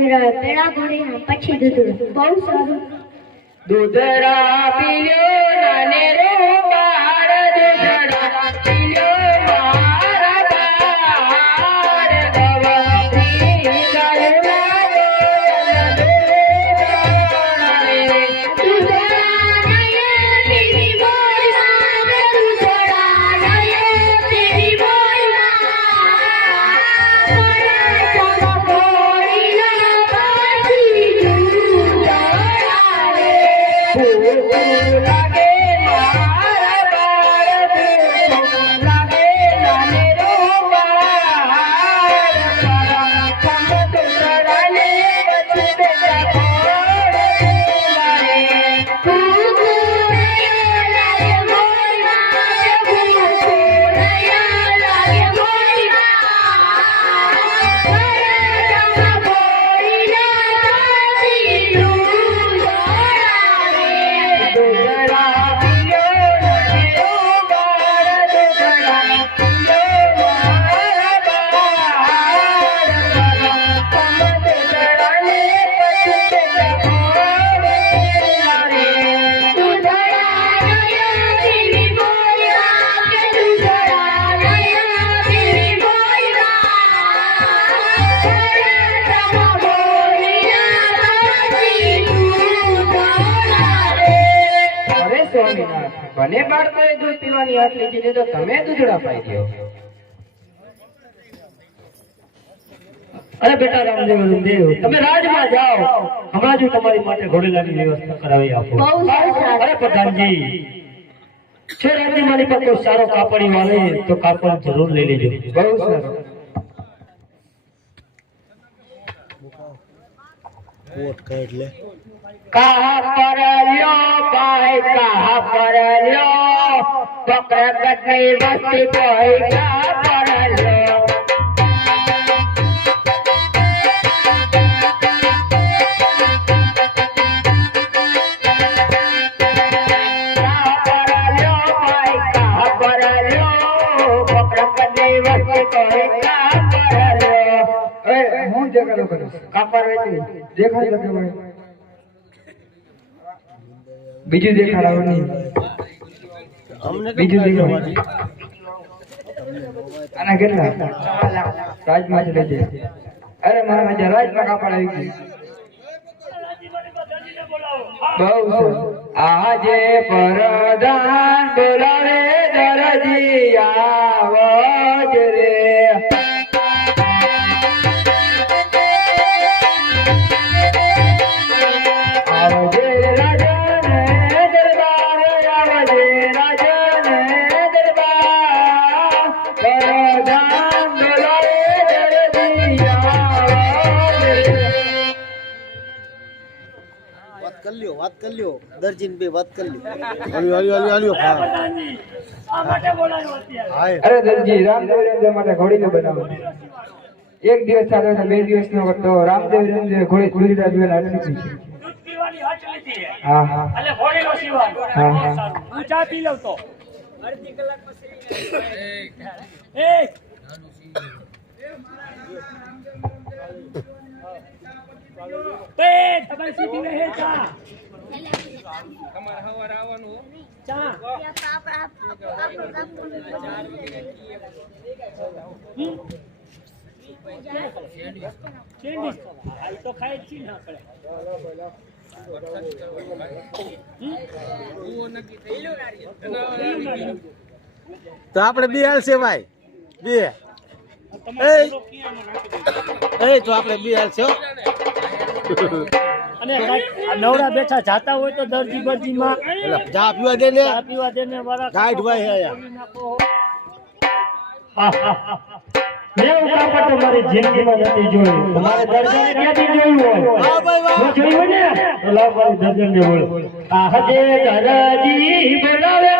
પેડા ભરીને પછી દૂધ. બહુ સારું. દૂધરા પીલ્યો નાને રો બાળ દૂધરા લાગે મને બાળકોએ દૂધ પીવાની આટલી કીધી તો તમે દૂધડા પાઈ દો. અરે બેટા રામદેવ રામદેવ તમે રાજમાં જાઓ. હમણાં જ તમારી માટે ઘોડેલાની વ્યવસ્થા કરાવી આપો. અરે પ્રધાનજી છે રાજ્યમાં કોઈ સારો કાપડી વાળે તો કાપડ જરૂર લઈ લેજો. બહુ સરસ કહા પર લ્યો ભાઈ કહા પર લ્યો પકડગઢની વસ્તી કોઈ કહા એ હું દેખાડો કરું કાપર વેચી. દેખાડ લગે મને બીજું દેખાડાવો નહીં. બીજું દેખાડો આના કેટલા? રાજમાં જ લેજે અરે મારા મજા રાજમાં કાપડ આવી ગયું. બહુ આજે પરદાન બોલાવે દરજી વાત કરી લ્યો વાત કરી લ્યો. દરજીન બે વાત કરી લ્યો. હલ્યો હલ્યો હલ્યો હલ્યો. હા. અરે દરજી રામદેવ રેન્દ્ર માટે ઘોડીને બનાવો. એક દિવસ ચાલે છે બે દિવસ નો કરતો. રામદેવ રેન્દ્ર ઘોડી ગુજરાત વેલા આટલી છે. હા હા. હા હા. ચા પી લઉં તો એ એ તમારે સીધી રહે ચા ચા. ચેન્ડીસ આ તો ખાય જ છી ના કરે તો આપણે બે હાલશે ભાઈ બે એ તો આપણે બે હાલશે. અને નવરા બેઠા જાતા હોય તો દરજી બરજીમાં ચા પીવા દે ને ચા પીવા દેને વાળા ગાઈડ ભાઈ કાપડ તમારી જિંદગીમાં નથી જોયું. તમારે દર્શન ક્યાંથી જોયું હોય. જોયું ને તો લાવ મારી દર્શન ને બોલો. આજે દરજી બોલાવે